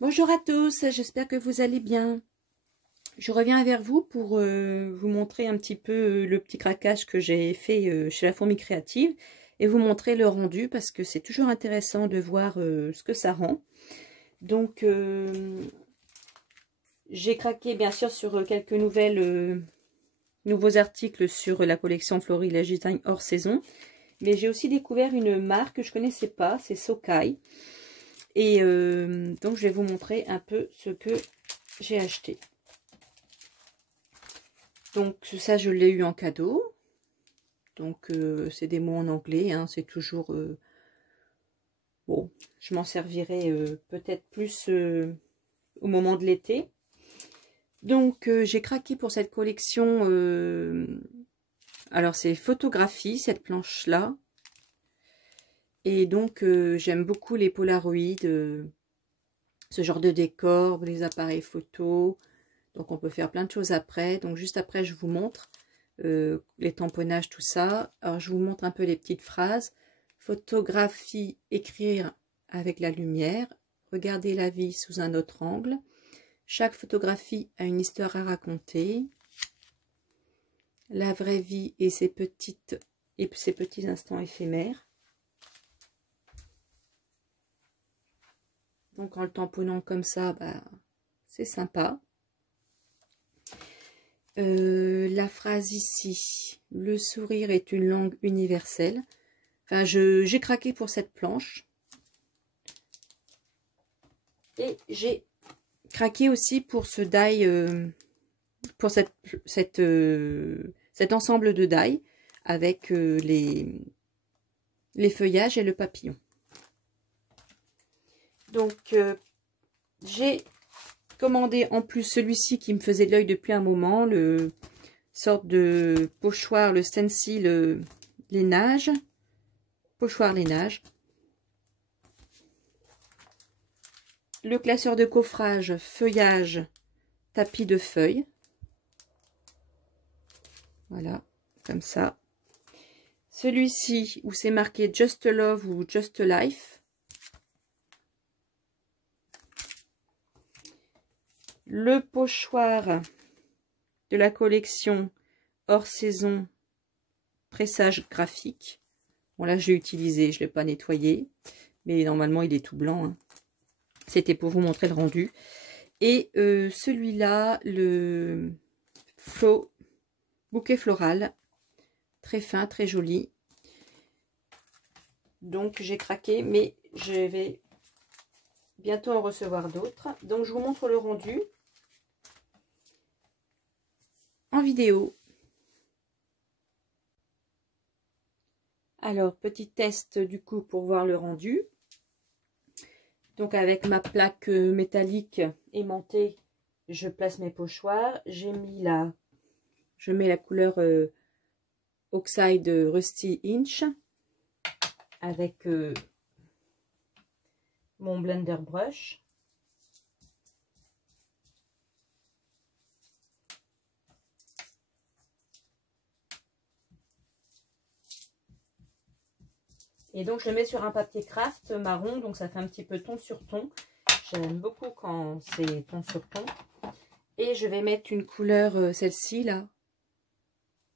Bonjour à tous, j'espère que vous allez bien. Je reviens vers vous pour vous montrer un petit peu le petit craquage que j'ai fait chez la Fourmi Créative et vous montrer le rendu parce que c'est toujours intéressant de voir ce que ça rend. Donc, j'ai craqué bien sûr sur quelques nouveaux articles sur la collection Florilège Design hors saison, mais j'ai aussi découvert une marque que je ne connaissais pas, c'est Sokai. Et donc, je vais vous montrer un peu ce que j'ai acheté. Donc, ça, je l'ai eu en cadeau. Donc, c'est des mots en anglais. Hein, c'est toujours... bon, je m'en servirai peut-être plus au moment de l'été. Donc, j'ai craqué pour cette collection. Alors, c'est photographie, cette planche-là. Et donc, j'aime beaucoup les polaroïdes, ce genre de décor, les appareils photo. Donc, on peut faire plein de choses après. Donc, juste après, je vous montre les tamponnages, tout ça. Alors, je vous montre un peu les petites phrases. Photographie, écrire avec la lumière. Regarder la vie sous un autre angle. Chaque photographie a une histoire à raconter. La vraie vie et ses petits instants éphémères. Donc, en le tamponnant comme ça, bah, c'est sympa. La phrase ici, le sourire est une langue universelle. Enfin, j'ai craqué pour cette planche. Et j'ai craqué aussi pour ce die, pour cet ensemble de die avec les feuillages et le papillon. Donc, j'ai commandé en plus celui-ci qui me faisait de l'œil depuis un moment, le sorte de pochoir, le stencil lainage, pochoir lainage. Le classeur de coffrage, feuillage, tapis de feuilles. Voilà, comme ça. Celui-ci, où c'est marqué Just Love ou Just Life. Le pochoir de la collection hors saison pressage graphique. Bon, là, j'ai utilisé, je ne l'ai pas nettoyé. Mais normalement, il est tout blanc. Hein. C'était pour vous montrer le rendu. Et celui-là, le bouquet floral. Très fin, très joli. Donc, j'ai craqué, mais je vais bientôt en recevoir d'autres. Donc, je vous montre le rendu en vidéo. Alors, petit test du coup pour voir le rendu. Donc, avec ma plaque métallique aimantée, je place mes pochoirs. Je mets la couleur Oxide Rusty Inch avec mon blender brush. Et donc, je le mets sur un papier craft marron, donc ça fait un petit peu ton sur ton. J'aime beaucoup quand c'est ton sur ton. Et je vais mettre une couleur, celle-ci, là,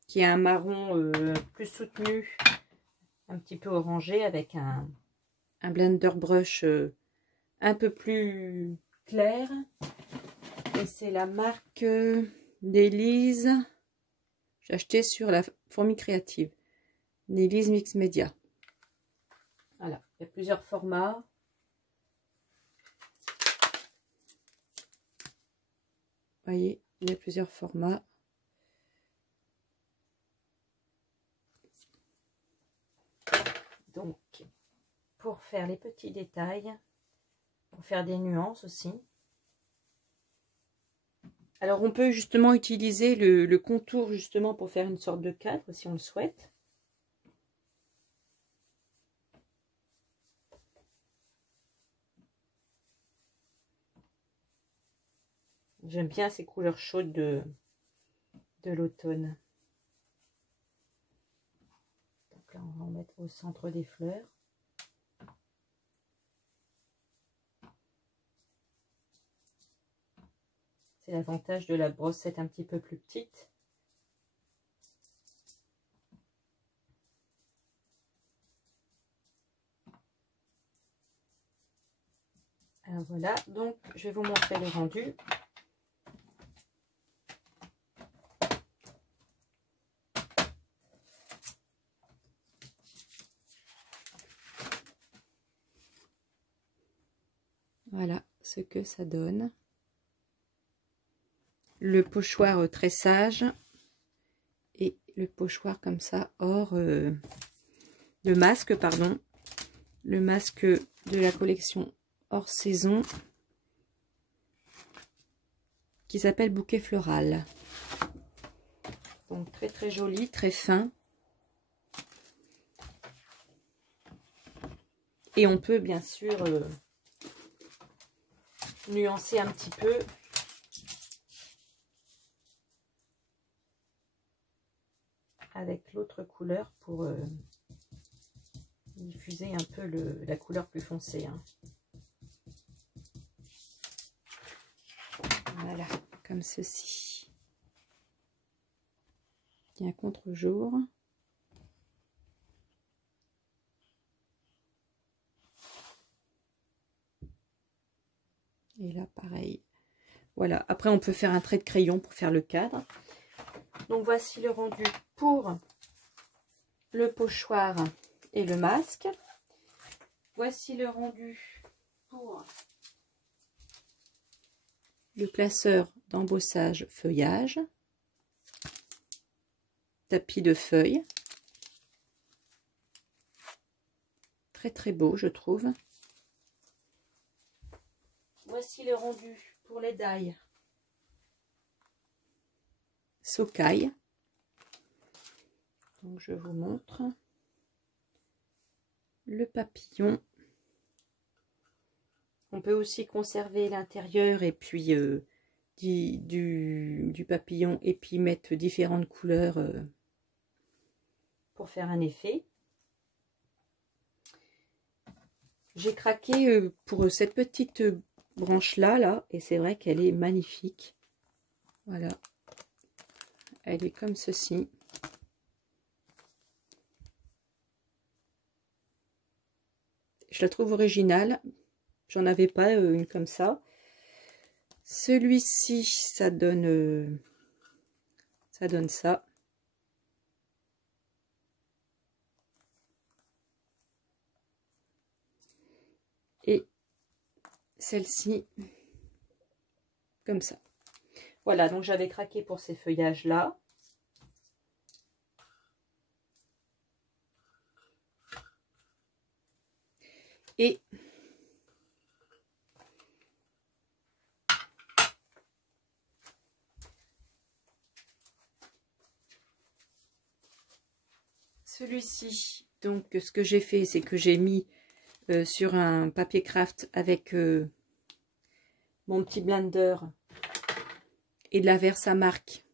qui est un marron plus soutenu, un petit peu orangé, avec un blender brush un peu plus clair. Et c'est la marque Nelly's. J'ai acheté sur la Fourmi Créative. Nelly's Mix Media. Voilà, il y a plusieurs formats. Vous voyez, il y a plusieurs formats. Donc, pour faire les petits détails, pour faire des nuances aussi. Alors, on peut justement utiliser le contour justement pour faire une sorte de cadre si on le souhaite. J'aime bien ces couleurs chaudes de l'automne. Donc là, on va en mettre au centre des fleurs. l'avantage de la brossette un petit peu plus petite. Alors voilà, donc je vais vous montrer le rendu. Voilà ce que ça donne. Le pochoir tressage et le pochoir comme ça hors le masque, pardon, le masque de la collection hors saison qui s'appelle Bouquet Floral. Donc très très joli, très fin. Et on peut bien sûr nuancer un petit peu. Avec l'autre couleur pour diffuser un peu la couleur plus foncée. Hein. Voilà, comme ceci. Il y a un contre-jour. Et là, pareil. Voilà, après on peut faire un trait de crayon pour faire le cadre. Donc voici le rendu pour le pochoir et le masque. Voici le rendu pour le classeur d'embossage feuillage. Tapis de feuilles. Très très beau je trouve. Voici le rendu pour les dailles. Socaille. Donc je vous montre le papillon. On peut aussi conserver l'intérieur et puis du papillon et puis mettre différentes couleurs pour faire un effet. J'ai craqué pour cette petite branche là et c'est vrai qu'elle est magnifique. Voilà. Elle est comme ceci. Je la trouve originale. J'en avais pas une comme ça. Celui-ci, ça donne ça. Et celle-ci, comme ça. Voilà, donc j'avais craqué pour ces feuillages-là. Et celui-ci, donc ce que j'ai fait, c'est que j'ai mis sur un papier craft avec mon petit blender et de la Versamark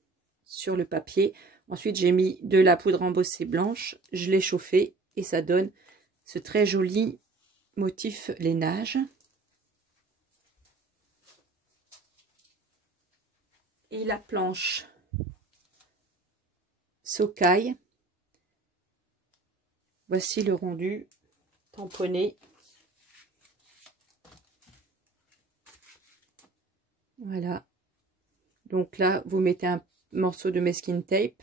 sur le papier. Ensuite, j'ai mis de la poudre embossée blanche, je l'ai chauffé et ça donne ce très joli motif lainage. Et la planche Socaille. Voici le rendu tamponné. Voilà. Donc là, vous mettez un morceau de masking tape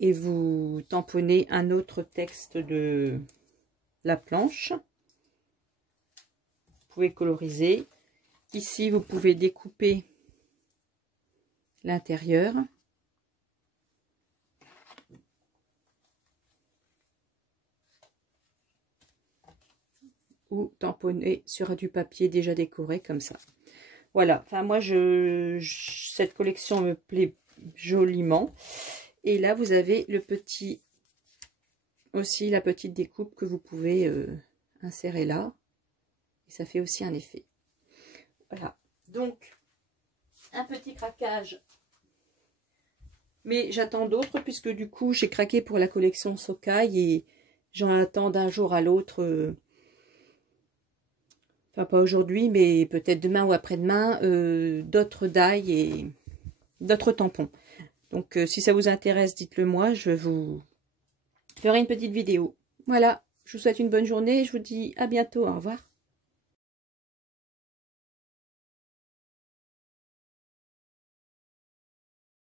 et vous tamponnez un autre texte de la planche. Vous pouvez coloriser. Ici, vous pouvez découper l'intérieur. Ou tamponner sur du papier déjà décoré comme ça. Voilà, enfin moi cette collection me plaît joliment. Et là vous avez le petit, aussi la petite découpe que vous pouvez insérer là. Et ça fait aussi un effet. Voilà, donc un petit craquage. Mais j'attends d'autres puisque du coup j'ai craqué pour la collection Socaille et j'en attends d'un jour à l'autre enfin pas aujourd'hui, mais peut-être demain ou après-demain, d'autres die et d'autres tampons. Donc si ça vous intéresse, dites-le moi, je vous ferai une petite vidéo. Voilà, je vous souhaite une bonne journée et je vous dis à bientôt, au revoir.